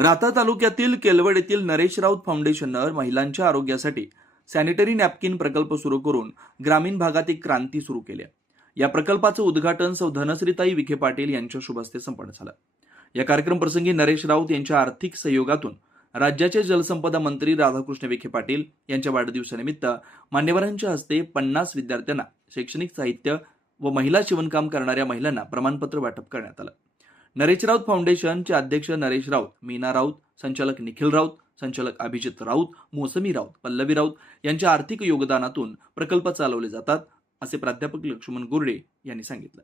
राहता तालुक्यातील केलवड येथील नरेश राऊत फाउंडेशननं महिलांच्या आरोग्यासाठी सॅनिटरी नॅपकिन प्रकल्प सुरू करून ग्रामीण भागात एक क्रांती सुरू केली आहे. या प्रकल्पाचं उद्घाटन सौ धनश्रीताई विखे पाटील यांच्या शुभ हस्ते संपन्न झालं. या कार्यक्रम प्रसंगी नरेश राऊत यांच्या आर्थिक सहयोगातून राज्याचे जलसंपदा मंत्री राधाकृष्ण विखे पाटील यांच्या वाढदिवसानिमित्त मान्यवरांच्या हस्ते 50 विद्यार्थ्यांना शैक्षणिक साहित्य व महिला शिवणकाम करणाऱ्या महिलांना प्रमाणपत्र वाटप करण्यात आलं. नरेश राऊत फाउंडेशनचे अध्यक्ष नरेश राऊत, मीना राऊत, संचालक निखिल राऊत, संचालक अभिजित राऊत, मोसमी राऊत, पल्लवी राऊत यांच्या आर्थिक योगदानातून प्रकल्प चालवले जातात, असे प्राध्यापक लक्ष्मण गोरडे यांनी सांगितलं.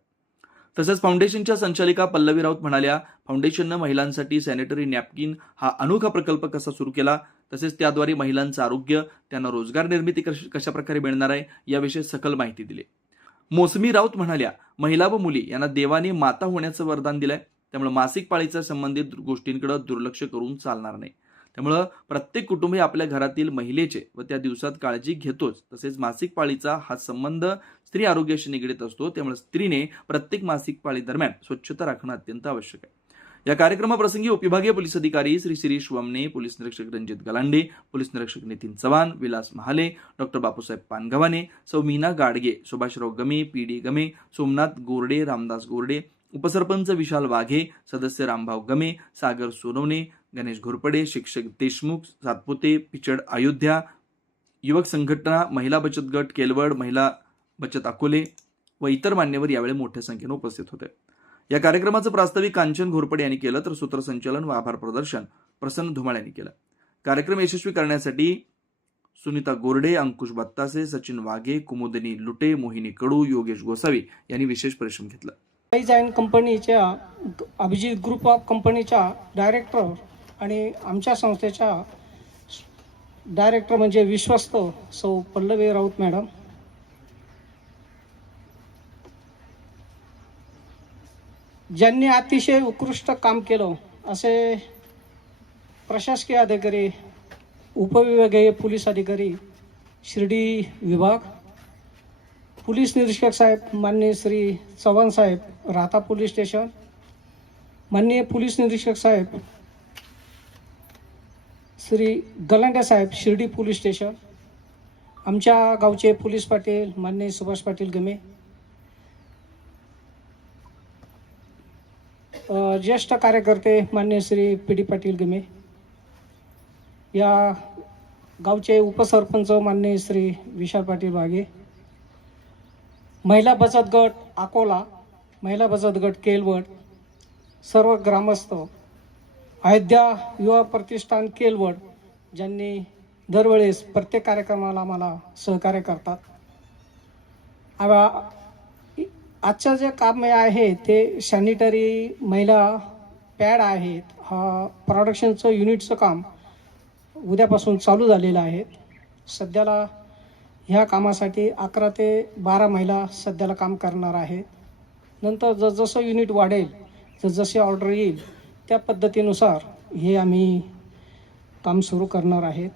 तसेच फाउंडेशनच्या संचालिका पल्लवी राऊत म्हणाल्या, फाउंडेशननं महिलांसाठी सॅनिटरी नॅपकिन हा अनोखा प्रकल्प कसा सुरू केला, तसेच त्याद्वारे महिलांचं आरोग्य, त्यांना रोजगार निर्मिती कशा प्रकारे मिळणार आहे याविषयी सखोल माहिती दिली. मोसमी राऊत म्हणाल्या, महिला व मुली यांना देवाने माता होण्याचं वरदान दिलंय, त्यामुळे मासिक पाळीच्या संबंधित गोष्टींकडे दुर्लक्ष करून चालणार नाही. त्यामुळे प्रत्येक कुटुंब हे आपल्या घरातील महिलेचे व त्या दिवसात काळजी घेतोच. तसेच मासिक पाळीचा हा संबंध स्त्री आरोग्याशी निगडीत असतो, त्यामुळे स्त्रीने प्रत्येक मासिक पाळी दरम्यान स्वच्छता राखणं अत्यंत आवश्यक आहे. या कार्यक्रमाप्रसंगी उपविभागीय पोलीस अधिकारी श्री शिरीष वमने, पोलीस निरीक्षक रणजित गलांडे, पोलीस निरीक्षक नितीन चव्हाण, विलास महाले, डॉक्टर बापूसाहेब पानगव्हाणे, सौ मीना गाडगे, सुभाषराव गमे, पी.डी. गमे, सोमनाथ गोरडे, रामदास गोरडे, उपसरपंच विशाल वाघे, सदस्य रामभाऊ गमे, सागर सोनवणे, गणेश घोरपडे, शिक्षक देशमुख, सातपुते, पिचड अयोध्या, युवक संघटना, महिला बचत गट केलवड, महिला बचत अकोले व इतर मान्यवर यावेळी मोठ्या संख्येने उपस्थित होते. या कार्यक्रमाचं प्रास्ताविक कांचन घोरपडे यांनी केलं, तर सूत्रसंचालन व आभार प्रदर्शन प्रसन्न धुमाळ यांनी केलं. कार्यक्रम यशस्वी करण्यासाठी सुनीता गोरडे, अंकुश बत्तासे, सचिन वाघे, कुमुदिनी लुटे, मोहिनी कडू, योगेश गोसावी यांनी विशेष परिश्रम घेतला. अँड कंपनीच्या अभिजित ग्रुप ऑफ कंपनीच्या डायरेक्टर आणि आमच्या संस्थेच्या डायरेक्टर म्हणजे विश्वस्त सौ पल्लवी राऊत मॅडम, ज्यांनी अतिशय उत्कृष्ट काम केलं असे प्रशासकीय अधिकारी, उपविभागीय पोलीस अधिकारी, शिर्डी विभाग, पोलीस निरीक्षक साहेब माननीय श्री चव्हाण साहेब, राहता पोलीस स्टेशन, माननीय पोलीस निरीक्षक साहेब श्री गलांडे साहेब, शिर्डी पोलीस स्टेशन, आमच्या गावचे पोलीस पाटील माननीय सुभाष पाटील गमे, ज्येष्ठ कार्यकर्ते माननीय श्री पी.डी. पाटील गमे, या गावचे उपसरपंच माननीय श्री विशाल पाटील वाघे, महिला बचत गट अकोला, महिला बचत गट केलवड, सर्व ग्रामस्थ, अयोध्या युवा प्रतिष्ठान केलवड, ज्यांनी दरवेळेस प्रत्येक कार्यक्रमाला मला सहकार्य करतात. आजचं जे काम आहे ते सॅनिटरी महिला पॅड आहेत. हा प्रोडक्शनचं युनिटचं काम उद्यापासून चालू झालेलं आहे. सध्याला ह्या कामासाठी 11 ते 12 महिला सध्याला काम करणार आहेत. नंतर जसं युनिट वाढेल, जसे ऑर्डर येईल त्या पद्धतीनुसार हे आम्ही काम सुरू करणार आहेत.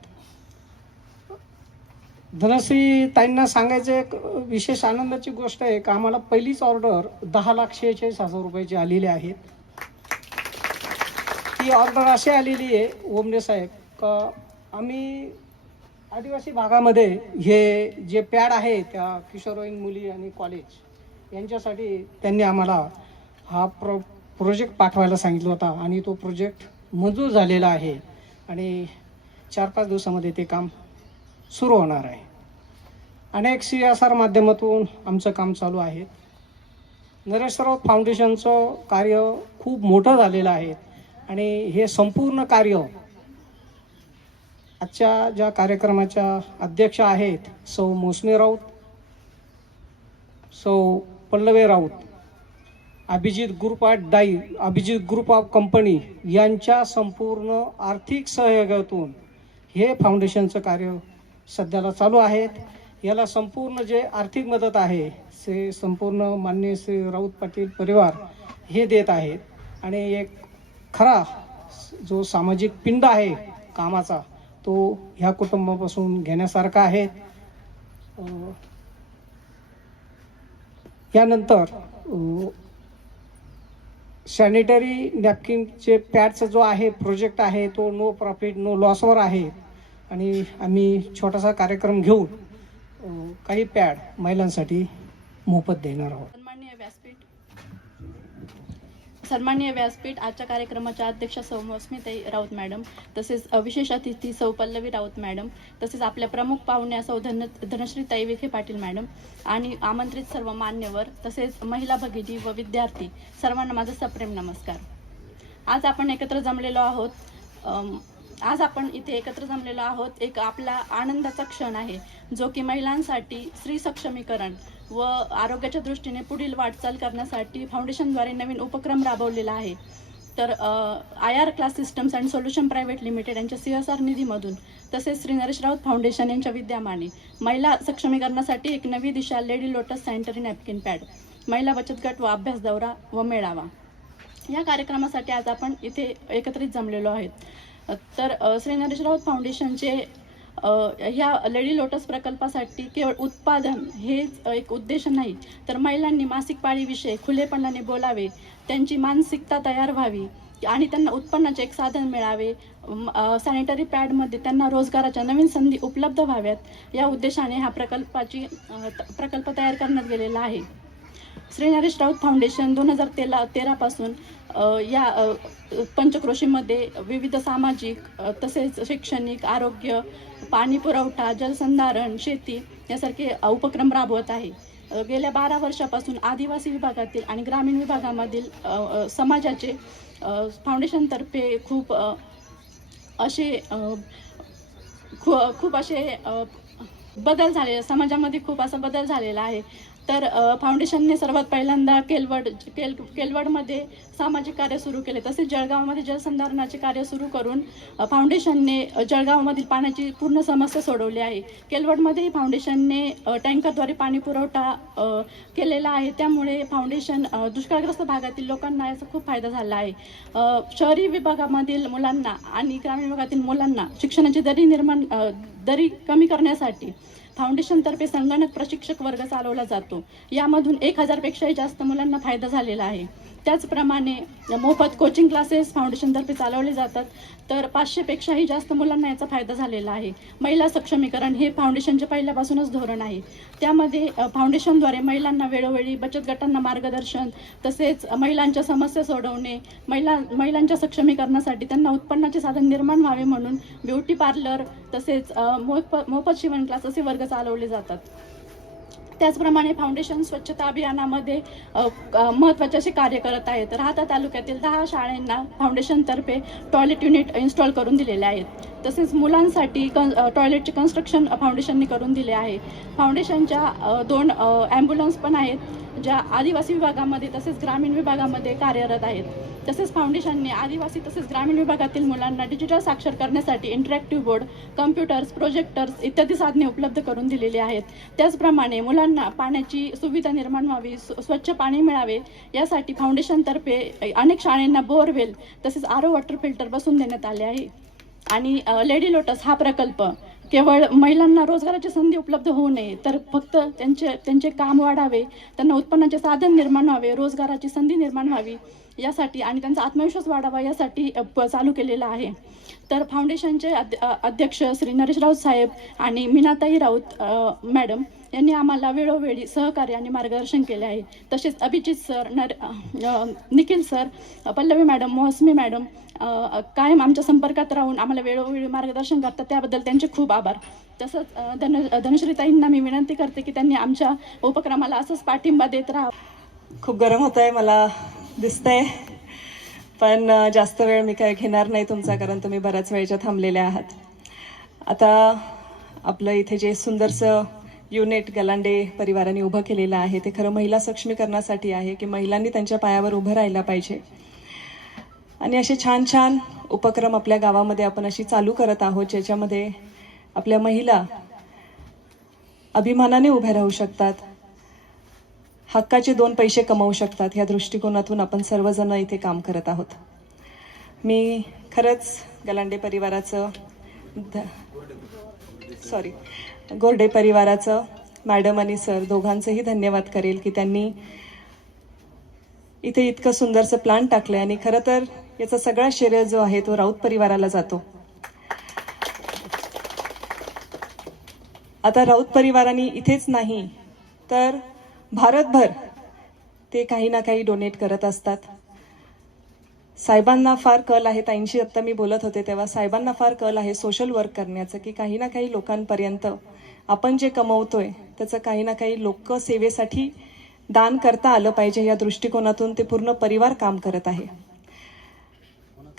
धनश्री ताईंना सांगायचं एक विशेष आनंदाची गोष्ट आहे की आम्हाला पहिलीच ऑर्डर 10,46,000 रुपयाची आलेली आहे. ती ऑर्डर अशी आलेली आहे ओमने साहेब का आम्ही आदिवासी भागामध्ये हे जे पॅड आहे त्या किशोरवयीन मुली आणि कॉलेज यांच्यासाठी त्यांनी आम्हाला हा प्रोजेक्ट पाठवायला सांगितला होता आणि तो प्रोजेक्ट मंजूर झालेला आहे आणि 4-5 दिवसामध्ये ते काम सुरू होणार आहे. अनेक CSR माध्यमातून आमचं काम चालू आहे. नरेश राऊत फाउंडेशनचं कार्य खूप मोठं झालेलं आहे आणि हे संपूर्ण कार्य आजच्या ज्या कार्यक्रमाच्या अध्यक्ष आहेत सौ मोसमी राऊत, सौ Pallavi Raut, Abhijit group of company यांच्या संपूर्ण आर्थिक सहयोगातून हे फाउंडेशनचं कार्य सध्याला चालू आहे. याला संपूर्ण जे आर्थिक मदत आहे ते संपूर्ण माननीय श्री राऊत पाटील परिवार हे देत आहेत आणि एक खरा जो सामाजिक पिंड आहे कामाचा तो ह्या कुटुंबापासून घेण्यासारखा आहे. यानंतर सॅनिटरी नॅपकिनचे पॅडचा जो आहे प्रोजेक्ट आहे तो नो प्रॉफिट नो लॉसवर आहे आणि आम्ही छोटासा कार्यक्रम घेऊन काही पॅड महिलांसाठी मोफत देणार आहोत. सन्माननीय व्यासपीठ आजच्या कार्यक्रमाच्या अध्यक्षा सौ मौसमीताई राऊत मॅडम, तसेच विशेष अतिथी सौ पल्लवी राऊत मॅडम, तसेच आपल्या प्रमुख पाहुण्या सौ धनश्रीताई विखे पाटील मॅडम आणि आमंत्रित सर्व मान्यवर, तसेच महिला भगिनी व विद्यार्थी सर्वांना माझा सप्रेम नमस्कार. आज आपण इथे एकत्र जमलेलो आहोत एक आपला आनंदाचा क्षण आहे, जो की महिलांसाठी स्त्री सक्षमीकरण व आरोग्याच्या दृष्टीने पुढील वाटचाल करण्यासाठी फाउंडेशनद्वारे नवीन उपक्रम राबवलेला आहे. तर IR class systems and solution private limited यांच्या CSR निधीमधून, तसेच श्री नरेश राऊत फाउंडेशन यांच्या विद्यमाने महिला सक्षमीकरणासाठी एक नवी दिशा lady lotus sanitary napkin pad, महिला बचत गट व अभ्यास दौरा व मेळावा या कार्यक्रमासाठी आज आपण इथे एकत्रित जमलेलो आहेत. तर श्री नरेश राऊत फाउंडेशनचे ह्या लेडी लोटस प्रकल्पासाठी केवळ उत्पादन हेच एक उद्देश नाही, तर महिलांनी मासिक पाळीविषयी खुलेपणाने बोलावे, त्यांची मानसिकता तयार व्हावी आणि त्यांना उत्पन्नाचे एक साधन मिळावे, सॅनिटरी पॅडमध्ये त्यांना रोजगाराच्या नवीन संधी उपलब्ध व्हाव्यात, या उद्देशाने हा प्रकल्प तयार करण्यात गेलेला आहे. श्री नरेश राऊत फाउंडेशन 2013 पासून या पंचक्रोशीमध्ये विविध सामाजिक तसेच शैक्षणिक, आरोग्य, पाणी पुरवठा, जलसंधारण, शेती यासारखे उपक्रम राबवत आहे. गेल्या 12 वर्षापासून आदिवासी विभागातील आणि ग्रामीण विभागामधील समाजाचे फाउंडेशनतर्फे खूप असे बदल झाले, समाजामध्ये खूप असा बदल झालेला आहे. तर फाउंडेशनने सर्वात पहिल्यांदा केलवडमध्ये सामाजिक कार्य सुरू केले, तसेच जळगावमध्ये जलसंधारणाचे कार्य सुरू करून फाउंडेशनने जळगावमधील पाण्याची पूर्ण समस्या सोडवली आहे. केलवडमध्येही फाउंडेशनने टँकरद्वारे पाणी पुरवठा केलेला आहे, त्यामुळे फाउंडेशन दुष्काळग्रस्त भागातील लोकांना याचा खूप फायदा झाला आहे. शहरी विभागामधील मुलांना आणि ग्रामीण भागातील मुलांना शिक्षणाची दरी कमी करण्यासाठी फाउंडेशनतर्फे संगणक प्रशिक्षक वर्ग चालवला जातो. यामधून 1000 पेक्षाही जास्त मुलांना फायदा झालेला आहे. त्याचप्रमाणे मोफत कोचिंग क्लासेस फाउंडेशनतर्फे चालवले जातात, तर 500 पेक्षाही जास्त मुलांना याचा फायदा झालेला आहे. महिला सक्षमीकरण हे फाउंडेशनचे पहिल्यापासूनच धोरण आहे. त्यामध्ये फाउंडेशनद्वारे महिलांना वेळोवेळी बचत गटांना मार्गदर्शन, तसेच महिलांच्या समस्या सोडवणे, महिलांच्या सक्षमीकरणासाठी त्यांना उत्पन्नाचे साधन निर्माण व्हावे म्हणून ब्युटी पार्लर, तसेच मोफत शिवण क्लास असे वर्ग चालवले जातात. त्याचप्रमाणे फाउंडेशन स्वच्छता अभियानामध्ये महत्त्वाचे असे कार्य करत आहे. तर राहाता तालुक्यातील 10 शाळांना फाउंडेशनतर्फे टॉयलेट युनिट इन्स्टॉल करून दिलेले आहेत. तसेच मुलांसाठी टॉयलेटचे कन्स्ट्रक्शन फाउंडेशनने करून दिले आहे. फाउंडेशनच्या 2 ॲम्ब्युलन्स पण आहेत, ज्या आदिवासी विभागामध्ये तसेच ग्रामीण विभागामध्ये कार्यरत आहेत. तसेच फाउंडेशनने आदिवासी तसेच ग्रामीण विभागातील मुलांना डिजिटल साक्षर करण्यासाठी इंटरॅक्टिव्ह बोर्ड, कम्प्युटर्स, प्रोजेक्टर्स इत्यादी साधने उपलब्ध करून दिलेली आहेत. त्याचप्रमाणे मुलांना पाण्याची सुविधा निर्माण व्हावी, स्वच्छ पाणी मिळावे यासाठी फाउंडेशनतर्फे अनेक शाळांना बोअरवेल तसेच RO वॉटर फिल्टर बसवून देण्यात आले आहे. आणि लेडी लोटस हा प्रकल्प केवळ महिलांना रोजगाराची संधी उपलब्ध होऊ नये, तर फक्त त्यांचे काम वाढावे, त्यांना उत्पन्नाचे साधन निर्माण व्हावे, रोजगाराची संधी निर्माण व्हावी यासाठी आणि त्यांचा आत्मविश्वास वाढावा यासाठी चालू केलेला आहे. तर फाउंडेशनचे अध्यक्ष श्री नरेश राऊत साहेब आणि मीनाताई राऊत मॅडम यांनी आम्हाला वेळोवेळी सहकार्य आणि मार्गदर्शन केले आहे. तसेच Abhijit sir, Nikhil sir, Pallavi madam, Mousami madam कायम आमच्या संपर्कात राहून आम्हाला वेळोवेळी मार्गदर्शन करतात, त्याबद्दल त्यांचे खूप आभार. तसंच धनश्रीताईंना मी विनंती करते की त्यांनी आमच्या उपक्रमाला असंच पाठिंबा देत राहावं. खूप गरम होत आहे मला दिसतंय, पण जास्त वेळ मी काय घेणार नाही तुमचा, कारण तुम्ही बऱ्याच वेळच्या थांबलेल्या आहात. आता आपलं इथे जे सुंदरसं युनिट गलांडे परिवाराने उभं केलेलं आहे ते खरं महिला सक्षमीकरणासाठी आहे, की महिलांनी त्यांच्या पायावर उभं राहायला पाहिजे. आणि असे छान छान उपक्रम आपल्या गावामध्ये आपण अशी चालू करत आहोत, ज्याच्यामध्ये आपल्या महिला अभिमानाने उभ्या राहू शकतात, हक्काचे 2 पैसे कमवू शकतात. ह्या दृष्टिकोनातून आपण सर्वजण इथे काम करत आहोत. मी खरंच गलांडे परिवाराचं गोरडे परिवाराचं, मॅडम आणि सर दोघांचंही धन्यवाद करेल की त्यांनी इथे इतकं सुंदरसं प्लांट टाकलं आणि खरं तर याचा सगळा श्रेय जो आहे तो राऊत परिवाराला जातो. आता राऊत परिवाराने इथेच नाही तर भारतभर ते काही ना काही डोनेट करत असतात. साहेबांना फार कल आहे, ताईंशी आत्ता मी बोलत होते तेव्हा साहेबांना फार कल आहे सोशल वर्क करण्याचं, की काही ना काही लोकांपर्यंत आपण जे कमवतोय त्याचं काही ना काही लोकसेवेसाठी दान करता आलं पाहिजे, या दृष्टिकोनातून ते पूर्ण परिवार काम करत आहे.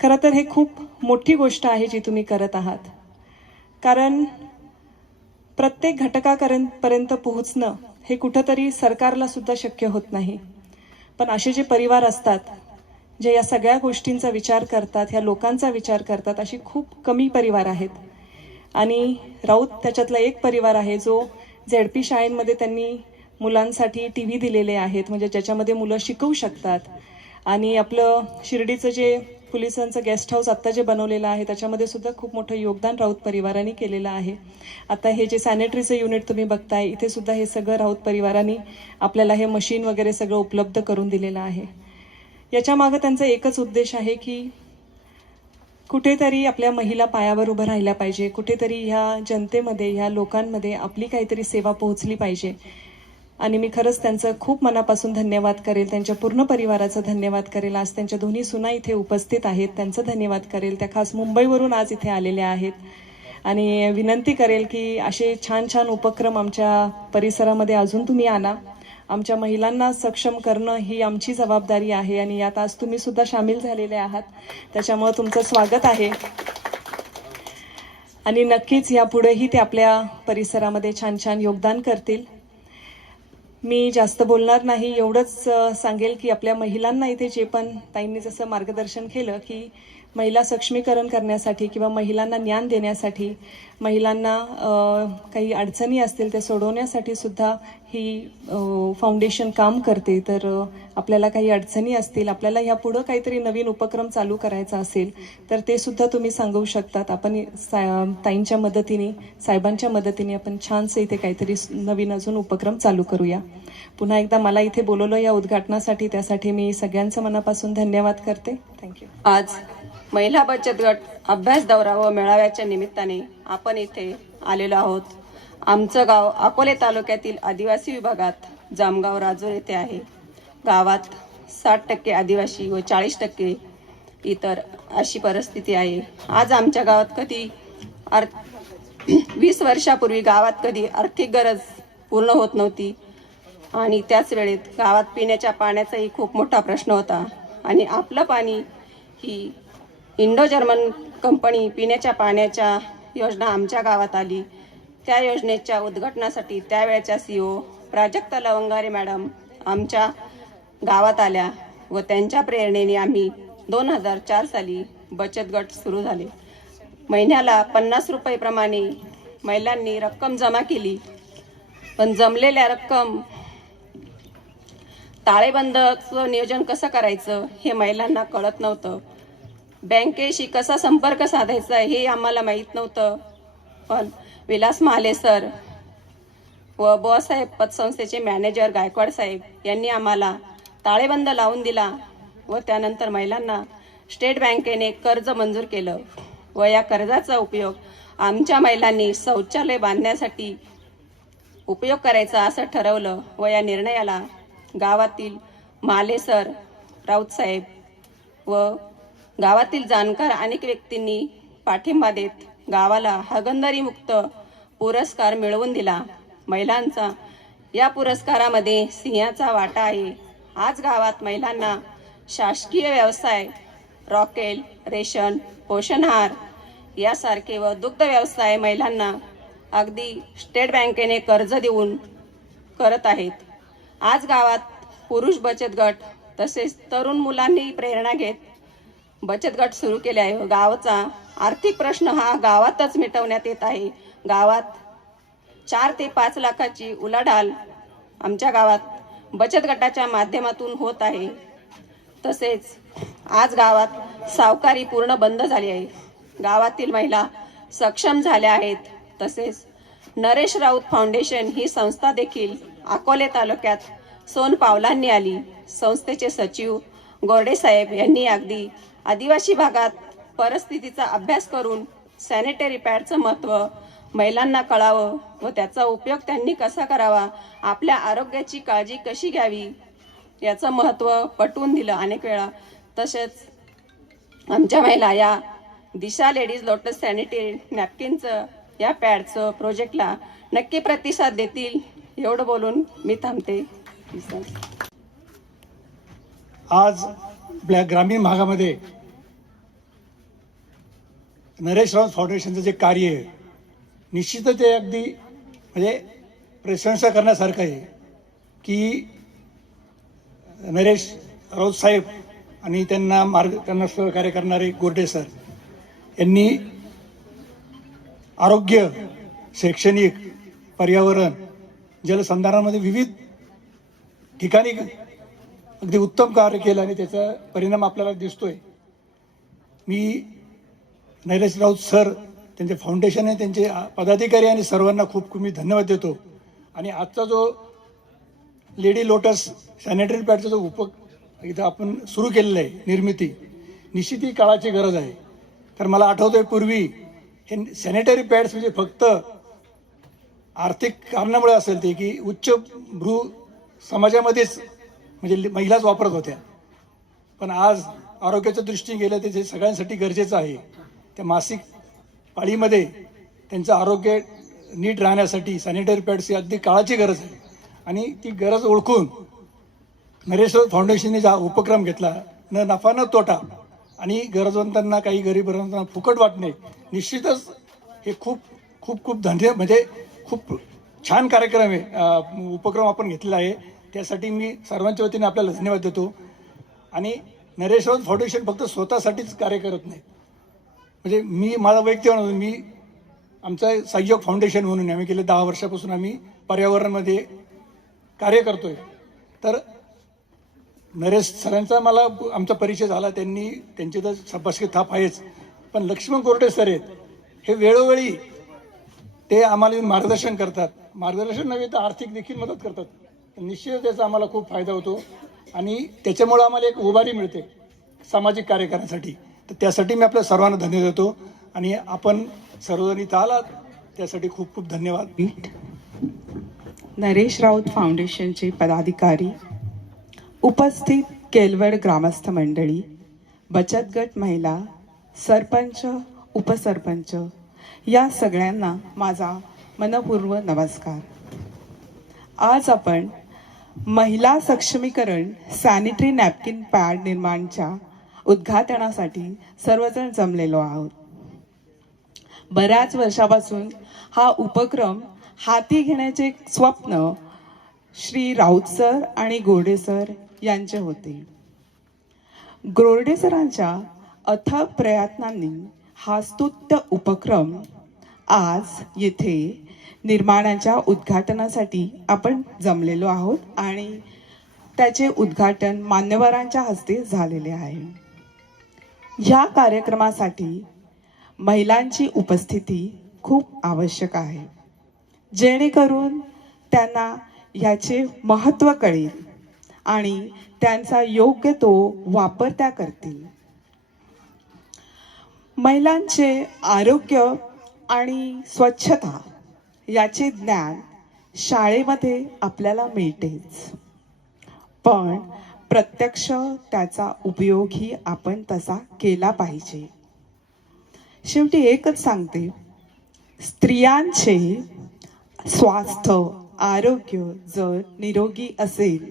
खरं तर हे खूप मोठी गोष्ट आहे जी तुम्ही करत आहात, कारण प्रत्येक घटकापर्यंत पोहोचणं हे कुठंतरी सरकारला सुद्धा शक्य होत नाही. पण असे जे परिवार असतात जे या सगळ्या गोष्टींचा विचार करतात, ह्या लोकांचा विचार करतात, अशी खूप कमी परिवार आहेत. आणि राऊत त्याच्यातला एक परिवार आहे जो झेडपी शाळेमध्ये त्यांनी मुलांसाठी TV दिलेले आहेत, म्हणजे ज्याच्यामध्ये मुलं शिकवू शकतात. आणि आपलं शिर्डीचं जे पोलिसांचं गेस्ट हाऊस आत्ता जे बनवलेलं आहे त्याच्यामध्ये सुद्धा खूप मोठं योगदान राऊत परिवाराने केलेलं आहे. आता हे जे सॅनिटरीचं युनिट तुम्ही बघताय इथे सुद्धा हे सगळं राऊत परिवाराने आपल्याला हे मशीन वगैरे सगळं उपलब्ध करून दिलेलं आहे. याच्या मागे त्यांचा एकच उद्देश आहे की कुठेतरी आपल्या महिला पायावर उभं राहिल्या पाहिजे, कुठेतरी ह्या जनतेमध्ये, ह्या लोकांमध्ये आपली काहीतरी सेवा पोहोचली पाहिजे. आणि मी खरंच त्यांचं खूप मनापासून धन्यवाद करेल, त्यांच्या पूर्ण परिवाराचं धन्यवाद करेल. आज त्यांच्या दोन्ही सुना इथे उपस्थित आहेत, त्यांचं धन्यवाद करेल. त्या खास मुंबईवरून आज इथे आलेल्या आहेत. आणि विनंती करेल की असे छान छान उपक्रम आमच्या परिसरामध्ये अजून तुम्ही आणा. आमच्या महिलांना सक्षम करणं ही आमची जबाबदारी आहे आणि यात आज तुम्ही सुद्धा सामील झालेले आहात, त्याच्यामुळे तुमचं स्वागत आहे. आणि नक्कीच यापुढेही ते आपल्या परिसरामध्ये छान छान योगदान करतील. मी जास्त बोलणार नाही, एवढंच सांगेल की आपल्या महिलांना इथे जे पण ताईंनी जसं मार्गदर्शन केलं की महिला सक्षमीकरण करण्यासाठी किंवा महिलांना ज्ञान देण्यासाठी, महिलांना काही अडचणी असतील ते सोडवण्यासाठी सुद्धा ही फाउंडेशन काम करते. तर आपल्याला काही अडचणी असतील, आपल्याला ह्यापुढं काहीतरी नवीन उपक्रम चालू करायचा असेल तर ते सुद्धा तुम्ही सांगू शकतात. आपण ताईंच्या मदतीने, साहेबांच्या मदतीने आपण छानसं इथे काहीतरी नवीन अजून उपक्रम चालू करूया. पुन्हा एकदा मला इथे बोलवलं या उद्घाटनासाठी, त्यासाठी मी सगळ्यांचं मनापासून धन्यवाद करते. थँक्यू. आज महिला बचत गट अभ्यास दौरा व मेळाव्याच्या निमित्ताने आपण इथे आलेलो आहोत. आमचं गाव अकोले तालुक्यातील आदिवासी विभागात जामगाव राजूर येथे आहे. गावात 60% आदिवासी व 40% इतर अशी परिस्थिती आहे. आज आमच्या गावात कधी 20 वर्षापूर्वी गावात कधी आर्थिक गरज पूर्ण होत नव्हती आणि त्याच वेळेत गावात पिण्याच्या पाण्याचाही खूप मोठा प्रश्न होता. आणि आपलं पाणी ही इंडो जर्मन कंपनी पिण्याच्या पाण्याच्या योजना आमच्या गावात आली. त्या योजनेच्या उद्घाटनासाठी त्यावेळेच्या CEO प्राजक्ता लवंगारे मॅडम आमच्या गावात आल्या व त्यांच्या प्रेरणेने आम्ही 2004 साली बचत गट सुरू झाले. महिन्याला 50 रुपये प्रमाणे महिलांनी रक्कम जमा केली. पण जमलेल्या रक्कम ताळेबंदचं नियोजन कसं करायचं हे महिलांना कळत नव्हतं. बँकेशी कसा संपर्क साधायचा हे आम्हाला माहीत नव्हतं. पण विलास महाले सर व बुवासाहेब पतसंस्थेचे मॅनेजर गायकवाड साहेब यांनी आम्हाला ताळेबंद लावून दिला व त्यानंतर महिलांना स्टेट बँकेने कर्ज मंजूर केलं व या कर्जाचा उपयोग आमच्या महिलांनी शौचालय बांधण्यासाठी उपयोग करायचा असं ठरवलं. व या निर्णयाला गावातील महाले सर, राऊत साहेब व गावातील जाणकार अनेक व्यक्तींनी पाठिंबा देत गावाला हागणदारी मुक्त पुरस्कार मिळवून दिला. महिलांचा या पुरस्कारामध्ये सिंहाचा वाटा आहे. आज गावात महिलांना शासकीय व्यवसाय, रॉकेल, रेशन, पोषणहार यासारखे व दुग्ध व्यवसाय महिलांना अगदी स्टेट बँकेने कर्ज देऊन करत आहेत. आज गावात पुरुष बचत गट तसेच तरुण मुलांनी प्रेरणा घेत बचत गट सुरू केले आहे. गावाचा आर्थिक प्रश्न हा गावातच मिटवण्यात येत आहे. गावात 4 ते 5 लाखाची उलाढाल आमच्या गावात बचत गटाच्या माध्यमातून होत आहे. तसेच आज गावात सावकारी पूर्ण बंद झाली आहे. गावातील महिला सक्षम झाल्या आहेत. तसेच नरेश राऊत फाउंडेशन ही संस्था देखील अकोले तालुक्यात सोन पावलांनी आली. संस्थेचे सचिव गोरडे साहेब यांनी अगदी आदिवासी भागात परिस्थितीचा अभ्यास करून सॅनिटरी पॅडचं महत्त्व महिलांना कळावं व त्याचा उपयोग त्यांनी कसा करावा, आपल्या आरोग्याची काळजी कशी घ्यावी याचं महत्त्व पटवून दिलं अनेक वेळा. तसेच आमच्या महिला या दिशा लेडीज लोटस सॅनिटरी नॅपकिनचं या पॅडचं प्रोजेक्टला नक्की प्रतिसाद देतील एवढं बोलून मी थांबते. आज आपल्या ग्रामीण भागामध्ये नरेश राऊत फाउंडेशनचं जे कार्य आहे निश्चितच ते अगदी म्हणजे प्रशंसा करण्यासारखं आहे की नरेश राऊत साहेब आणि त्यांना सहकार्य करणारे गोरडे सर यांनी आरोग्य, शैक्षणिक, पर्यावरण, जलसंधारणामध्ये विविध ठिकाणी अगदी उत्तम कार्य केलं आणि त्याचा परिणाम आपल्याला दिसतोय. मी नरेश राऊत सर, त्यांचे फाउंडेशन आहे, त्यांचे पदाधिकारी आणि सर्वांना खूप खूप मी धन्यवाद देतो. आणि आजचा जो लेडी लोटस सॅनिटरी पॅडचा जो इथं आपण सुरू केलेलं आहे निर्मिती, निश्चित ही काळाची गरज आहे. कारण मला आठवतंय पूर्वी हे सॅनिटरी पॅड्स म्हणजे फक्त आर्थिक कारणामुळे असेल ते की उच्च भ्रू समाजामध्येच म्हणजे महिलाच वापरत होत्या. पण आज आरोग्याच्या दृष्टीने गेलं तर ते सगळ्यांसाठी गरजेचं आहे. त्या मासिक पाळीमध्ये त्यांचं आरोग्य नीट राहण्यासाठी सॅनिटरी पॅड्स ही अगदी काळाची गरज आहे. आणि ती गरज ओळखून नरेश राऊत फाउंडेशनने हा उपक्रम घेतला, न नफा न तोटा आणि गरजवंतांना, काही गरीबवंतांना फुकट वाटणे, निश्चितच हे खूप खूप खूप म्हणजे खूप छान कार्यक्रम आहे, उपक्रम आपण घेतलेला आहे. त्यासाठी मी सर्वांच्या वतीने आपल्याला धन्यवाद देतो. आणि नरेश राऊत फाउंडेशन फक्त स्वतःसाठीच कार्य करत नाही, म्हणजे मी माझा वैयक्तिक म्हणून मी आमचं सहयोग फाउंडेशन म्हणून आम्ही गेले 10 वर्षापासून आम्ही पर्यावरणामध्ये कार्य करतोय. तर नरेश सरांचा मला आमचा परिचय झाला, त्यांची तर शाबासकी थाप आहेच, पण लक्ष्मण गोरडे सर आहेत, हे वेळोवेळी ते आम्हाला मार्गदर्शन करतात. मार्गदर्शन नव्हे तर आर्थिक देखील मदत करतात. निश्चित त्याचा आम्हाला खूप फायदा होतो आणि त्याच्यामुळं आम्हाला एक उभारी मिळते सामाजिक कार्य करण्यासाठी. तर त्यासाठी मी आपल्या सर्वांना धन्यवाद देतो आणि आपण सर्वजण इथं आलात त्यासाठी खूप खूप धन्यवाद. नरेश राऊत फाउंडेशनचे पदाधिकारी, उपस्थित केलवड ग्रामस्थ मंडळी, बचत गट महिला, सरपंच, उपसरपंच या सगळ्यांना माझा मनपूर्व नमस्कार. आज आपण महिला सक्षमीकरण सॅनिटरी नॅपकिन पॅड निर्माणच्या उद्घाटनासाठी सर्वजण जमलेलो आहोत. बऱ्याच वर्षापासून हा उपक्रम हाती घेण्याचे स्वप्न श्री राऊत सर आणि गोरडे सर यांचे होते. गोरडे सरांच्या अथक प्रयत्नांनी हा स्तुत्य उपक्रम आज येथे निर्माणाच्या उद्घाटनासाठी आपण जमलेलो आहोत आणि त्याचे उद्घाटन मान्यवरांच्या हस्ते झालेले आहे. ह्या कार्यक्रमासाठी महिलांची उपस्थिती खूप आवश्यक आहे, जेणेकरून त्यांना ह्याचे महत्त्व कळेल आणि त्यांचा योग्य तो वापर त्या करतील. महिलांचे आरोग्य आणि स्वच्छता याचे ज्ञान शाळेमध्ये आपल्याला मिळतेच, पण प्रत्यक्ष त्याचा उपयोगही आपण तसा केला पाहिजे. शेवटी एकच सांगते, स्त्रियांचे स्वास्थ्य, आरोग्य जर निरोगी असेल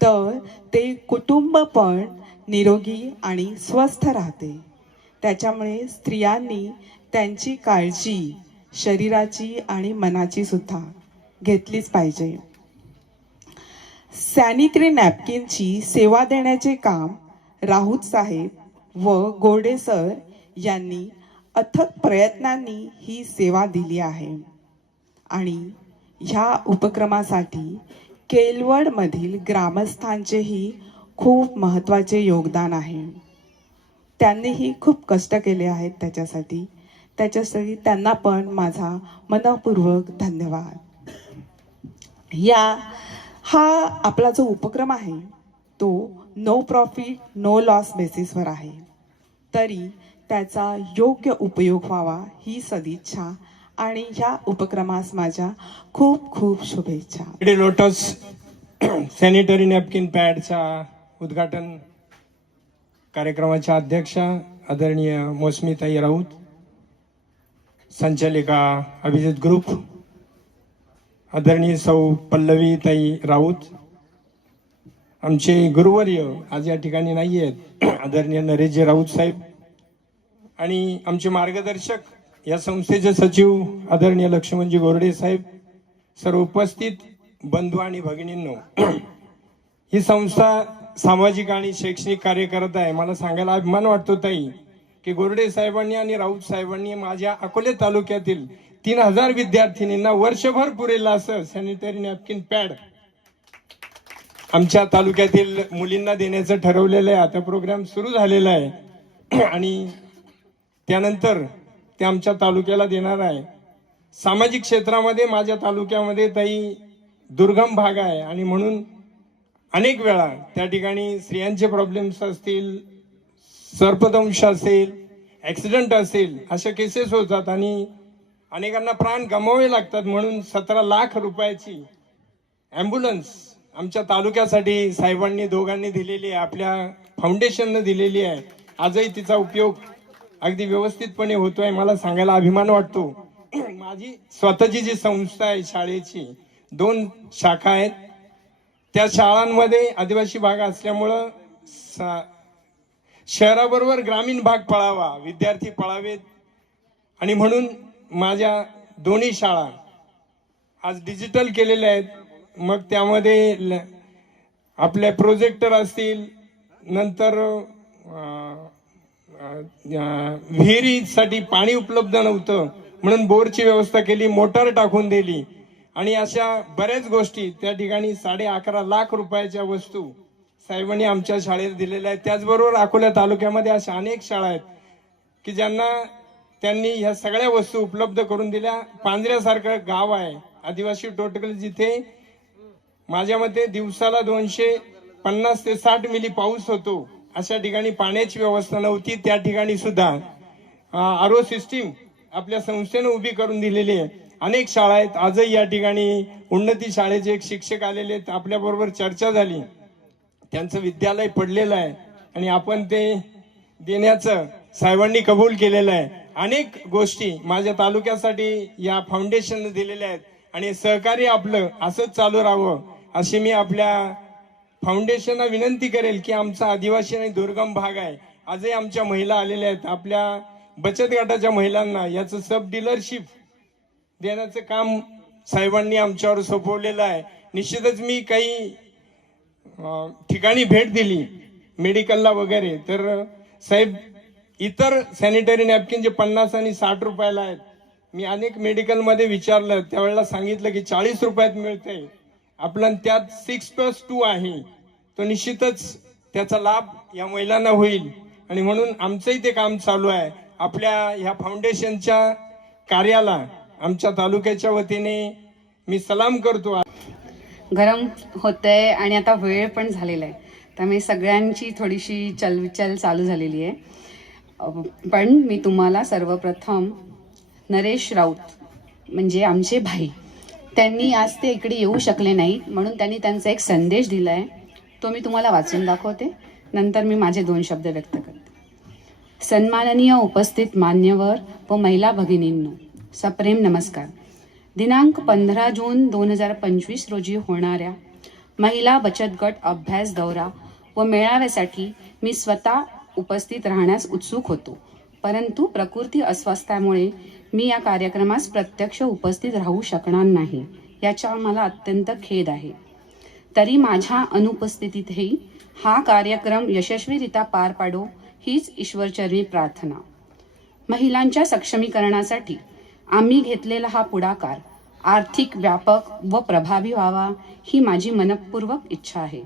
तर ते कुटुंब पण निरोगी आणि स्वस्थ राहते. त्याच्यामुळे स्त्रियांनी त्यांची काळजी शरीराची आणि मनाची सुद्धा घेतलीच पाहिजे. सॅनिटरी नॅपकिनची सेवा देण्याचे काम राऊत साहेब व गोरडे सर यांनी अथक प्रयत्नांनी ही सेवा दिली आहे आणि ह्या उपक्रमासाठी केलवडमधील ग्रामस्थांचेही खूप महत्त्वाचे योगदान आहे. त्यांनीही खूप कष्ट केले आहेत त्याच्यासाठी त्यांना पण माझा मनपूर्वक धन्यवाद. हा आपला जो उपक्रम आहे तो नो प्रॉफिट नो लॉस बेसिसवर आहे, तरी त्याचा योग्य उपयोग व्हावा ही सदिच्छा आणि या उपक्रमास माझ्या खूप खूप शुभेच्छा. इकडे लोटस सॅनिटरी नॅपकिन पॅडच्या उद्घाटन कार्यक्रमाच्या अध्यक्षा आदरणीय मौसमीताई राऊत, संचालिका अभिजित ग्रुप आदरणीय सौ पल्लवीताई राऊत, आमचे गुरुवर्य आज या ठिकाणी नाही आहेत आदरणीय नरेशजी राऊत साहेब, आणि आमचे मार्गदर्शक या संस्थेचे सचिव आदरणीय लक्ष्मणजी गोरडे साहेब, सर्व उपस्थित बंधू आणि भगिनींनो, ही संस्था सामाजिक आणि शैक्षणिक कार्य करत आहे. मला सांगायला अभिमान वाटतो ताई की गोरडे साहेबांनी आणि राऊत साहेबांनी माझ्या अकोले तालुक्यातील 3000 विद्यार्थिनींना वर्षभर पुरेल असं सॅनिटरी नॅपकिन पॅड आमच्या तालुक्यातील मुलींना देण्याचं ठरवलेलं आहे. आता प्रोग्राम सुरू झालेला आहे आणि त्यानंतर ते आमच्या तालुक्याला देणार आहे. सामाजिक क्षेत्रामध्ये माझ्या तालुक्यामध्ये ताई दुर्गम भाग आहे आणि म्हणून अनेक वेळा त्या ठिकाणी स्त्रियांचे प्रॉब्लेम्स असतील, सर्पदंश असेल, ऍक्सिडेंट असेल, अशा केसेस होतात आणि अनेकांना प्राण गमावे लागतात. म्हणून 17 लाख रुपयाची ॲम्ब्युलन्स आमच्या तालुक्यासाठी साहेबांनी दोघांनी दिलेली आहे, आपल्या फाउंडेशननं दिलेली आहे. आजही तिचा उपयोग अगदी व्यवस्थितपणे होतोय. मला सांगायला अभिमान वाटतो. माझी स्वतःची जी संस्था आहे शाळेची 2 शाखा आहेत. त्या शाळांमध्ये आदिवासी भाग असल्यामुळं शहराबरोबर ग्रामीण भाग पळावा, विद्यार्थी पळावेत आणि म्हणून माझ्या दोन्ही शाळा आज डिजिटल केलेल्या आहेत. मग त्यामध्ये आपले प्रोजेक्टर असतील, नंतर विहिरीसाठी पाणी उपलब्ध नव्हतं म्हणून बोरची व्यवस्था केली, मोटार टाकून दिली आणि अशा बऱ्याच गोष्टी त्या ठिकाणी 11.5 लाख रुपयाच्या वस्तू साहेबांनी आमच्या शाळेत दिलेल्या आहेत. त्याचबरोबर अकोला तालुक्यामध्ये अशा अनेक शाळा आहेत की ज्यांना त्यांनी ह्या सगळ्या वस्तू उपलब्ध करून दिल्या. पांजऱ्यासारखं गाव आहे आदिवासी टोटल, जिथे माझ्या मते दिवसाला 250 ते 60 मिली पाऊस होतो. अशा ठिकाणी पाण्याची व्यवस्था नव्हती. त्या ठिकाणी सुद्धा आरो सिस्टीम आपल्या संस्थेनं उभी करून दिलेली आहे. अनेक शाळा आहेत. आजही या ठिकाणी उन्नती शाळेचे एक शिक्षक आलेले आहेत, आपल्या बरोबर चर्चा झाली. त्यांचं विद्यालय पडलेलं आहे आणि आपण ते देण्याचं साहेबांनी कबूल केलेलं आहे. अनेक गोष्टी माझ्या तालुक्यासाठी या फाउंडेशनने दिलेल्या आहेत आणि सहकार्य आपलं असंच चालू राहावं अशी मी आपल्या फाउंडेशनला विनंती करेल की आमचा आदिवासी आणि दुर्गम भाग आहे. आजही आमच्या महिला आलेल्या आहेत. आपल्या बचत गटाच्या महिलांना याचं सब डीलरशिप देण्याचं काम साहेबांनी आमच्यावर सोपवलेलं आहे. निश्चितच मी काही ठिकाणी भेट दिली मेडिकलला वगैरे, तर साहेब इतर सॅनिटरी नॅपकिन जे 50 आणि 60 रुपयाला आहेत, मी अनेक मेडिकलमध्ये विचारलं, त्यावेळेला सांगितलं की 40 रुपयात मिळतंय. आपला त्यात 6+2 आहे, तो निश्चितच त्याचा लाभ या महिलांना होईल आणि म्हणून आमचंही ते काम चालू आहे. आपल्या ह्या फाउंडेशनच्या कार्याला आमच्या तालुक्याच्या वतीने मी सलाम करतो. गरम होतंय आणि आता वेळ पण झालेला आहे, त्यामुळे सगळ्यांची थोडीशी चलविचल चालू झालेली आहे. पण मी तुम्हाला सर्वप्रथम नरेश राऊत म्हणजे आमचे भाई, त्यांनी आज ते इकडे येऊ शकले नाहीत म्हणून त्यांनी त्यांचा एक संदेश दिला आहे, तो मी तुम्हाला वाचून दाखवते. नंतर मी माझे 2 शब्द व्यक्त करते. सन्माननीय उपस्थित मान्यवर व महिला भगिनींनो, सप्रेम नमस्कार. दिनांक 15 जून 2025 रोजी होणाऱ्या महिला बचत गट अभ्यास दौरा व मेळाव्यासाठी मी स्वतः उपस्थित राहण्यास उत्सुक होतो, परंतु प्रकृती अस्वास्थ्यामुळे मी या कार्यक्रमास प्रत्यक्ष उपस्थित राहू शकणार नाही, याचा मला अत्यंत खेद आहे. तरी माझ्या अनुपस्थितीतही हा कार्यक्रम यशस्वीरित्या पार पाडो हीच ईश्वरचरणी प्रार्थना. महिलांच्या सक्षमीकरणासाठी आम्ही घेतलेला हा पुढाकार आर्थिक, व्यापक व प्रभावी व्हावा ही माझी मनपूर्वक इच्छा आहे.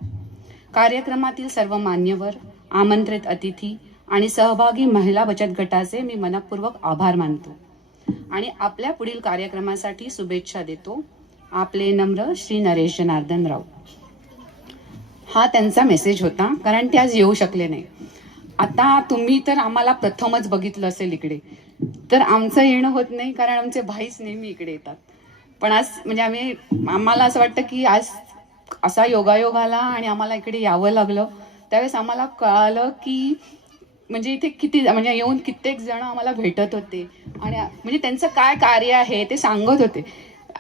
कार्यक्रमातील सर्व मान्यवर, आमंत्रित अतिथी आणि सहभागी महिला बचत गटाचे मी मनपूर्वक आभार मानतो आणि आपल्या पुढील कार्यक्रमासाठी शुभेच्छा देतो. आपले नम्र श्री नरेश जनार्दन राऊत. हा त्यांचा मेसेज होता, कारण ते आज येऊ शकले नाही. आता तुम्ही तर आम्हाला प्रथमच बघितलं असेल इकडे, तर आमचं येणं होत नाही कारण आमचे भाईच नेहमी इकडे येतात. पण आज म्हणजे आम्हाला असं वाटतं की आज असा योगायोग आला आणि आम्हाला इकडे यावं लागलं. त्यावेळेस आम्हाला कळालं की म्हणजे इथे किती म्हणजे येऊन कित्येक जण आम्हाला भेटत होते आणि म्हणजे त्यांचं काय कार्य आहे ते सांगत होते.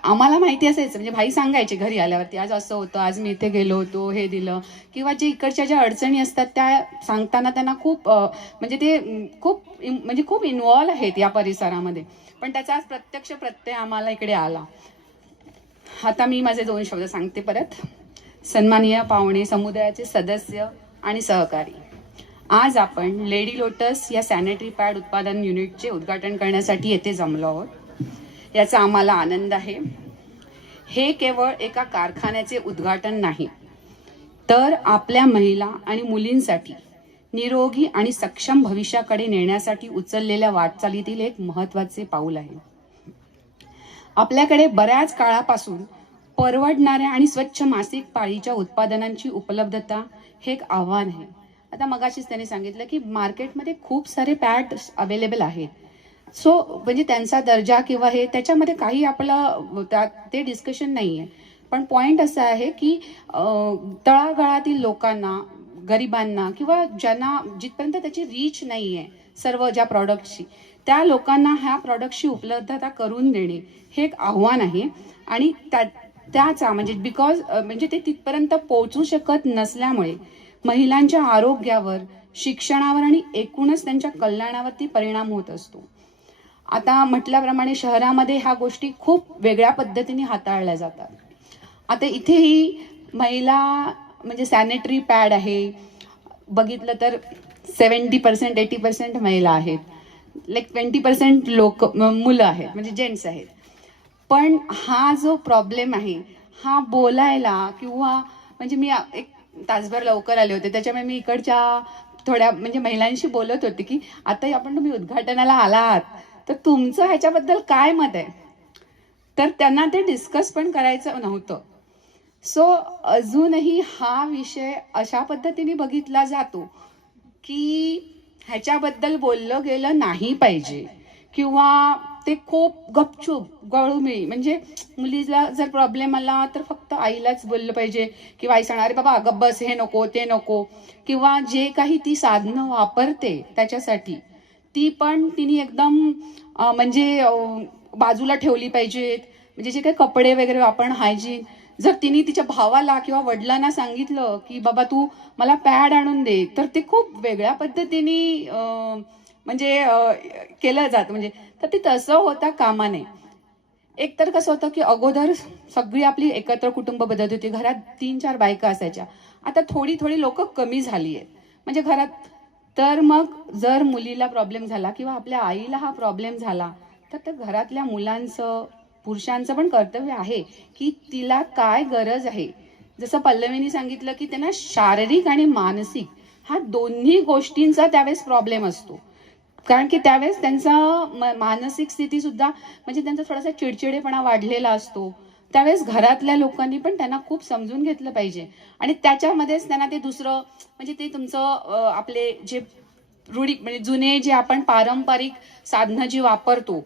आम्हाला माहिती असायचं, म्हणजे भाई सांगायचे घरी आल्यावरती, आज असं होतं, आज मी इथे गेलो होतो, हे दिलं, किंवा जे इकडच्या ज्या अडचणी असतात त्या सांगताना त्यांना खूप म्हणजे ते खूप इन्व्हॉल्व आहेत या परिसरामध्ये. पण त्याचा आज प्रत्यक्ष प्रत्यय आम्हाला इकडे आला. आता मी माझे 2 शब्द सांगते परत. सन्माननीय पाहुणे, समुदायाचे सदस्य आणि सहकारी, आज आपण लेडी लोटस या सॅनिटरी पॅड उत्पादन युनिटचे उद्घाटन करण्यासाठी येथे जमलो आहोत. याचा आम्हाला आनंद आहे. हे केवळ एका कारखान्याचे उद्घाटन नाही, तर आपल्या महिला आणि मुलींसाठी निरोगी आणि सक्षम भविष्याकडे नेण्यासाठी उचललेल्या वाटचालीतील एक महत्त्वाचे पाऊल आहे. आपल्याकडे बऱ्याच काळापासून परवडणाऱ्या आणि स्वच्छ मासिक पाळीच्या उत्पादनांची उपलब्धता हे एक आव्हान आहे. आता मगाशीच त्यांनी सांगितलं की मार्केटमध्ये खूप सारे पॅड अवेलेबल आहेत. सो म्हणजे त्यांचा दर्जा किंवा हे त्याच्यामध्ये काही आपलं ते डिस्कशन नाही आहे. पण पॉईंट असा आहे की तळागाळातील लोकांना, गरिबांना किंवा ज्यांना जिथपर्यंत त्याची रीच नाही आहे सर्व ज्या प्रॉडक्टची, त्या लोकांना ह्या प्रॉडक्टची उपलब्धता करून देणे हे एक आव्हान आहे. आणि त्याचा म्हणजे बिकॉज म्हणजे ते तिथपर्यंत पोहोचू शकत नसल्यामुळे महिलांच्या आरोग्यावर, शिक्षणावर आणि एकूणच त्यांच्या कल्याणावरती परिणाम होत असतो. आता म्हटल्याप्रमाणे शहरामध्ये ह्या गोष्टी खूप वेगळ्या पद्धतीने हाताळल्या जातात. आता इथेही महिला म्हणजे सॅनिटरी पॅड आहे, बघितलं तर 70% 80% महिला आहेत, लाईक 20% मुलं आहेत, म्हणजे जेंट्स आहेत. पण हा जो प्रॉब्लेम आहे हा बोलायला किंवा म्हणजे मी एक तासभर लवकर आले होते, त्याच्यामुळे मी इकडच्या थोड्या म्हणजे महिलांशी बोलत होते की आता तुम्ही उद्घाटनाला आलात तर तुमचं ह्याच्याबद्दल काय मत आहे. तर त्यांना ते डिस्कस पण करायचं नव्हतं. सो अजूनही हा विषय अशा पद्धतीने बघितला जातो की ह्याच्याबद्दल बोललं गेलं नाही पाहिजे किंवा ते खूप गपचूप गळूमिळी, म्हणजे मुलीला जर प्रॉब्लेम आला तर फक्त आईलाच बोललं पाहिजे किंवा आई सांगणार बाबा गप बस, हे नको ते नको, किंवा जे काही ती साधनं वापरते त्याच्यासाठी ती पण तिने एकदम म्हणजे बाजूला ठेवली पाहिजेत. म्हणजे जे काही कपडे वगैरे आपण हायजीन, जर तिने तिच्या भावाला किंवा वडिलांना सांगितलं की बाबा तू मला पॅड आणून दे, तर ते खूप वेगळ्या पद्धतीने म्हणजे केलं जातं. म्हणजे तर ते तसं होता कामा नये. एक तर कसं होतं की अगोदर सगळी आपली एकत्र कुटुंब पद्धती होती, घरात 3-4 बायका असायच्या. आता थोडी थोडी लोक कमी झाली आहेत म्हणजे घरात. तर मग जर मुलीला प्रॉब्लेम झाला किंवा आपल्या आईला हा प्रॉब्लेम झाला तर त्या घरातल्या मुलांचं, पुरुषांचं पण कर्तव्य आहे की तिला काय गरज आहे. जसं पल्लवीने सांगितलं की त्यांना शारीरिक आणि मानसिक हा दोन्ही गोष्टींचा त्यावेळेस प्रॉब्लेम असतो. कारण की त्यावेळेस त्यांचा मानसिक स्थिती सुद्धा म्हणजे त्यांचा थोडासा चिडचिडेपणा वाढलेला असतो. त्यावेळेस घरातल्या लोकांनी पण त्यांना खूप समजून घेतलं पाहिजे. आणि त्याच्यामध्येच त्यांना ते दुसरं म्हणजे ते तुमचं आपले जे रूढी म्हणजे जुने जे आपण पारंपरिक साधनं जी वापरतो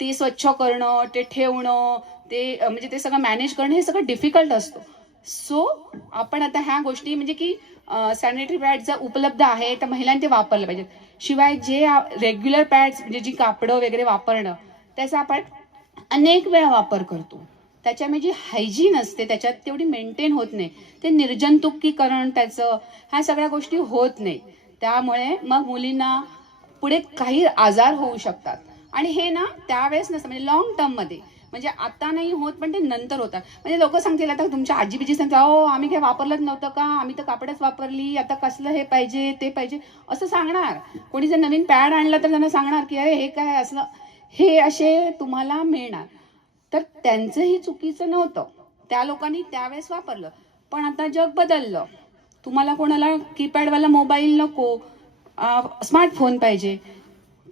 ते स्वच्छ करणं, ते ठेवणं, ते म्हणजे ते सगळं मॅनेज करणं हे सगळं डिफिकल्ट असतं. सो आपण आता ह्या गोष्टी म्हणजे की सॅनिटरी पॅड जर उपलब्ध आहे तर महिलांनी ते वापरलं पाहिजे. शिवाय जे रेग्युलर पॅड्स म्हणजे जी कापडं वगैरे वापरणं त्याचा आपण अनेक वेळा वापर करतो, त्याच्यामुळे जी हायजीन असते त्याच्यात तेवढी मेंटेन होत नाही. ते निर्जंतुकीकरण त्याचं ह्या सगळ्या गोष्टी होत नाही. त्यामुळे मग मुलींना पुढे काही आजार होऊ शकतात. आणि हे ना त्यावेळेस नसतं, म्हणजे लॉंग टर्ममध्ये, म्हणजे आता नाही होत पण ते नंतर होतात. म्हणजे लोक सांगतील आता तुमच्या आजीबीजी सांगतात हो आम्ही काही वापरलंच नव्हतं का, आम्ही तर कापडच वापरली, आता कसलं हे पाहिजे ते पाहिजे असं सांगणार. कोणी जर नवीन पॅड आणला तर त्यांना सांगणार की अरे हे काय असलं, हे असे तुम्हाला मिळणार. तर त्यांचंही चुकीचं नव्हतं, त्या लोकांनी त्यावेळेस वापरलं. पण आता जग बदललं, तुम्हाला कोणाला कीपॅडवाला मोबाईल नको, स्मार्टफोन पाहिजे,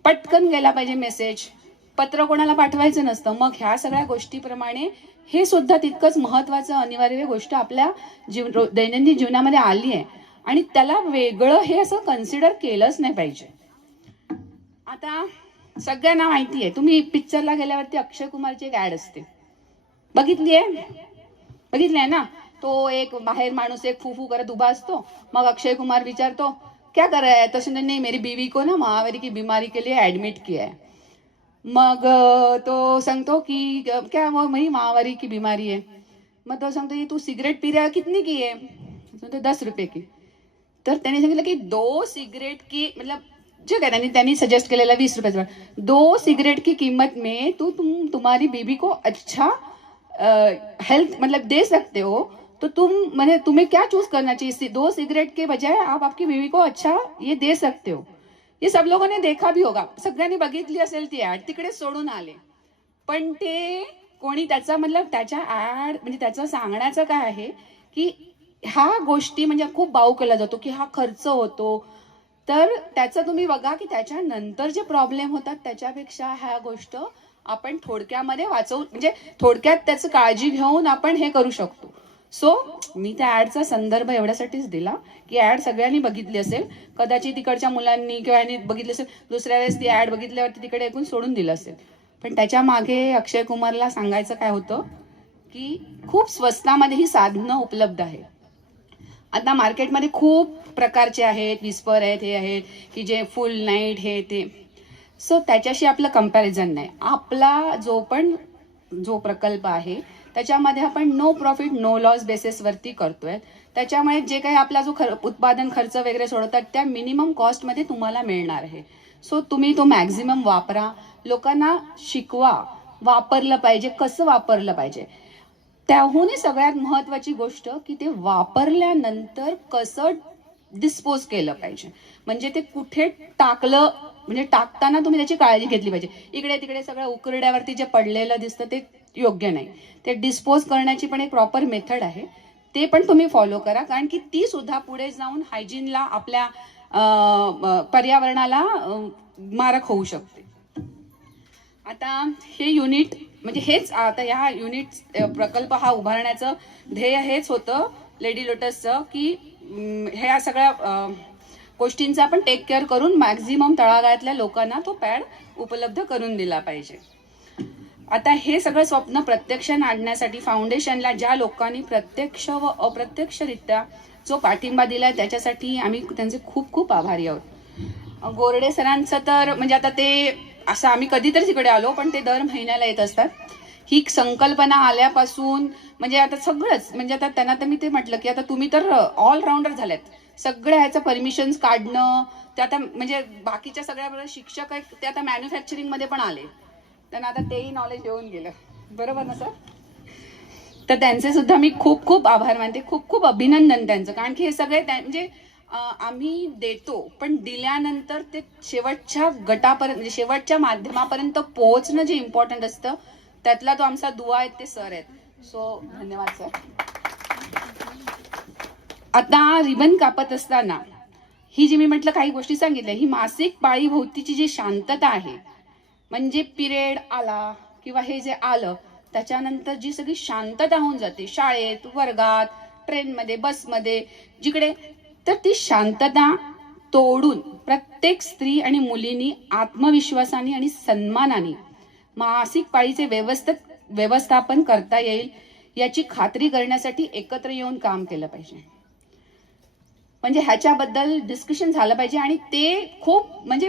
पटकन गेला पाहिजे मेसेज, पत्र कोणाला पाठवायचं नसतं. मग ह्या सगळ्या गोष्टीप्रमाणे हे सुद्धा तितकंच महत्त्वाचं अनिवार्य गोष्ट आपल्या दैनंदिन जीवनामध्ये आली आहे आणि त्याला वेगळं हे असं कन्सिडर केलंच नाही पाहिजे. आता सगळ्यांना माहिती आहे, तुम्ही पिक्चरला गेल्यावरती अक्षय कुमारची एक ऍड असते, बघितली आहे ना. तो एक बाहेर माणूस एक फू करत उभा असतो, मग अक्षय कुमार विचारतो क्या कर रहा है, तो सुनने नहीं मेरी बीवी को ना महामारी की बीमारी के लिए एडमिट किया है. मग तो सांगतो की क्या वो मही महामारी की बीमारी है. मग तो सांगतो तू सिगरेट पी रहा है, कितनी की है, तो 10 रुपये की. तर त्याने सांगितलं की 2 सिगरेट की मतलब जो है त्यांनी सजेस्ट केलेला 20 रुपये, 2 सिगरेट की कीमत में तुम्हारी बीबी को अच्छा हेल्थ मतलब दे सकते हो, तो तुम्हें क्या चूज करना चाहिए, 2 सिगरेट के बजाय आप आपकी बीवी को अच्छा ये दे सकते हो. ये सब लोगों ने देखा भी होगा, सगळ्यांनी बघितली असेल ती ऍड, तिकडे सोडून आले. पण ते कोणी त्याचा मतलब त्याच्या ऍड म्हणजे त्याचं सांगण्याचं काय आहे की ह्या गोष्टी म्हणजे खूप बाऊ केला जातो की हा खर्च होतो. तर त्याचं तुम्ही बघा की त्याच्यानंतर जे प्रॉब्लेम होतात त्याच्यापेक्षा ह्या गोष्ट आपण थोडक्यामध्ये वाचवू म्हणजे थोडक्यात त्याचं काळजी घेऊन आपण हे करू शकतो. सो मी त्या ऍडचा संदर्भ एवढ्यासाठीच दिला की ऍड सगळ्यांनी बघितली असेल, कदाचित तिकडच्या मुलांनी किंवा यांनी बघितली असेल, दुसऱ्या वेळेस ती ऍड बघितल्यावरती तिकडे ऐकून सोडून दिलं असेल. पण त्याच्या मागे अक्षय कुमारला सांगायचं काय होतं की खूप स्वस्तामध्ये ही साधनं उपलब्ध आहेत. आता मार्केटमध्ये खूप प्रकारचे आहेत, विस्पर आहेत, हे आहेत की जे फुल नाईट हे ते. सो त्याच्याशी आपलं कंपॅरिझन नाही. आपला जो प्रकल्प आहे त्याच्यामध्ये आपण नो प्रॉफिट नो लॉस बेसिसवरती करतोय. त्याच्यामुळे जे काही आपला जो उत्पादन खर्च वगैरे सोडतात त्या मिनिमम कॉस्टमध्ये तुम्हाला मिळणार आहे. सो तुम्ही तो मॅक्झिमम वापरा, लोकांना शिकवा, वापरलं पाहिजे, कसं वापरलं पाहिजे. त्याहूनही सगळ्यात महत्वाची गोष्ट की ते वापरल्यानंतर कसं डिस्पोज केलं पाहिजे, म्हणजे ते कुठे टाकलं म्हणजे टाकताना तुम्ही त्याची काळजी घेतली पाहिजे. इकडे तिकडे सगळं उकरड्यावरती जे पडलेलं दिसतं ते योग्य नाही. ते डिस्पोज करण्याची पण एक प्रॉपर मेथड आहे, ते पण तुम्ही फॉलो करा, कारण की ती सुद्धा पुढे जाऊन हायजीनला आपल्या पर्यावरणाला मारक होऊ शकते. आता हे युनिट म्हणजे हेच आता ह्या युनिट प्रकल्प हा उभारण्याचं ध्येय हेच होतं लेडी लोटसचं की ह्या सगळ्या गोष्टींचा आपण टेक केअर करून मॅक्झिमम तळागाळातल्या लोकांना तो पॅड उपलब्ध करून दिला पाहिजे. आता हे सगळं स्वप्न प्रत्यक्षात आणण्यासाठी फाउंडेशनला ज्या लोकांनी प्रत्यक्ष व अप्रत्यक्षरित्या जो पाठिंबा दिलाय त्याच्यासाठी आम्ही त्यांचे खूप खूप आभारी आहोत. गोरडे सरांचं तर म्हणजे आता ते असं आम्ही कधीतरी तिकडे आलो, पण ते दर महिन्याला येत असतात. ही संकल्पना आल्यापासून म्हणजे आता सगळंच म्हणजे आता त्यांना तर मी ते म्हटलं की आता तुम्ही तर ऑलराऊंडर झाल्यात, सगळ्या ह्याचं परमिशन्स काढणं, ते आता म्हणजे बाकीच्या सगळ्या शिक्षक आहेत ते आता मॅन्युफॅक्चरिंग मध्ये पण आले, त्यांना आता तेही नॉलेज येऊन गेलं, बरोबर ना सर. तर त्यांचे सुद्धा मी खूप खूप आभार मानते, खूप खूप अभिनंदन त्यांचं, कारण की हे सगळे म्हणजे आम्ही देतो पण दिल्यानंतर ते शेवटच्या गटापर्यंत म्हणजे शेवटच्या माध्यमापर्यंत पोहोचणं जे इम्पॉर्टंट असतं त्यातला तो आमचा दुवा आहेत ते सर आहेत. सो धन्यवाद सर. आता रिबन कापत असताना ही जी मी म्हटलं काही गोष्टी सांगितल्या, ही मासिक पाळी भोवतीची जी शांतता आहे म्हणजे पिरियड आला किंवा हे जे आलं त्याच्यानंतर जी सगळी शांतता होऊन जाते शाळेत, वर्गात, ट्रेनमध्ये, बसमध्ये, जिकडे, तर ती शांतता तोडून प्रत्येक स्त्री आणि मुलींनी आत्मविश्वासाने आणि सन्मानाने मासिक पाळीचे व्यवस्थापन करता येईल याची खात्री करण्यासाठी एकत्र येऊन काम केलं पाहिजे. म्हणजे ह्याच्याबद्दल डिस्कशन झालं पाहिजे आणि ते खूप म्हणजे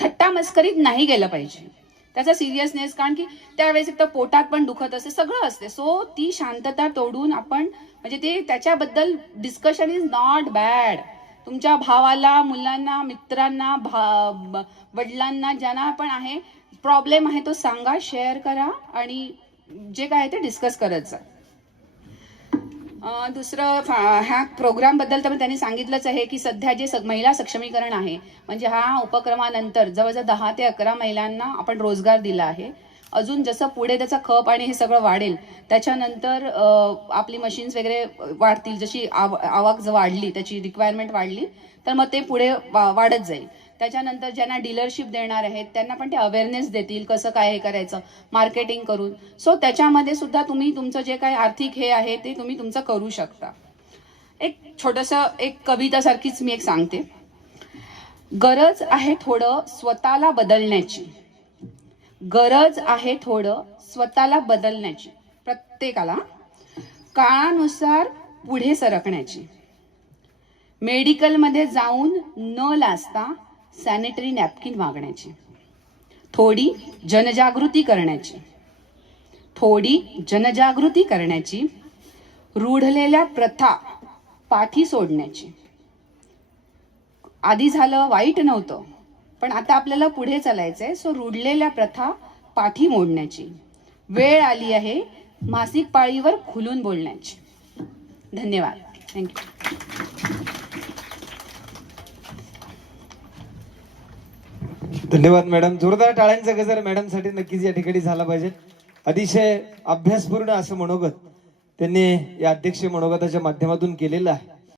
थट्टा मस्करीत नाही गेलं पाहिजे, त्याचा सिरियसनेस, कारण की त्यावेळेस एक तर पोटात पण दुखत असते, सगळं असते. सो ती शांतता तोडून आपण म्हणजे ते त्याच्याबद्दल डिस्कशन इज नॉट बॅड. तुमच्या भावाला, मुलांना, मित्रांना, वडिलांना, ज्यांना पण आहे प्रॉब्लेम आहे तो सांगा, शेअर करा आणि जे काय ते डिस्कस करत जा. दुसरं ह्या प्रोग्रामबद्दल तर त्यांनी सांगितलंच आहे की सध्या जे महिला सक्षमीकरण आहे म्हणजे ह्या उपक्रमानंतर जवळजवळ 10 ते 11 महिलांना आपण रोजगार दिला आहे. अजून जसं पुढे त्याचा खप आणि हे सगळं वाढेल त्याच्यानंतर आपली मशीन्स वगैरे वाढतील, जशी आवक वाढली, त्याची रिक्वायरमेंट वाढली तर मग ते पुढे वाढत जाईल. त्याच्यानंतर ज्यांना डीलरशिप देणार आहेत त्यांना पण ते अवेअरनेस देतील कसं काय हे करायचं मार्केटिंग करून. सो त्याच्यामध्ये सुद्धा तुम्ही तुमचं जे काही आर्थिक हे आहे ते तुम्ही तुमचं करू शकता. एक छोटंसं एक कवितासारखीच मी एक सांगते. गरज आहे थोडं स्वतःला बदलण्याची, गरज आहे थोडं स्वतःला बदलण्याची, प्रत्येकाला काळानुसार पुढे सरकण्याची, मेडिकलमध्ये जाऊन न लाजता सॅनिटरी नॅपकिन मागण्याची, थोडी जनजागृती करण्याची, थोडी जनजागृती करण्याची, रूढलेल्या प्रथा पाठी सोडण्याची. आधी झालं वाईट नव्हतं, पण आता आपल्याला पुढे चालायचंय. सो रूढलेल्या प्रथा पाठी मोडण्याची वेळ आली आहे, मासिक पाळीवर खुलून बोलण्याची. धन्यवाद. थँक्यू. धन्यवाद मॅडम. जोरदार टाळ्यांचा गजर मॅडमसाठी नक्कीच या ठिकाणी झाला पाहिजे. अतिशय अभ्यासपूर्ण असं मनोगत त्यांनी या अध्यक्षीय मनोगताच्या माध्यमातून केलेलं आहे.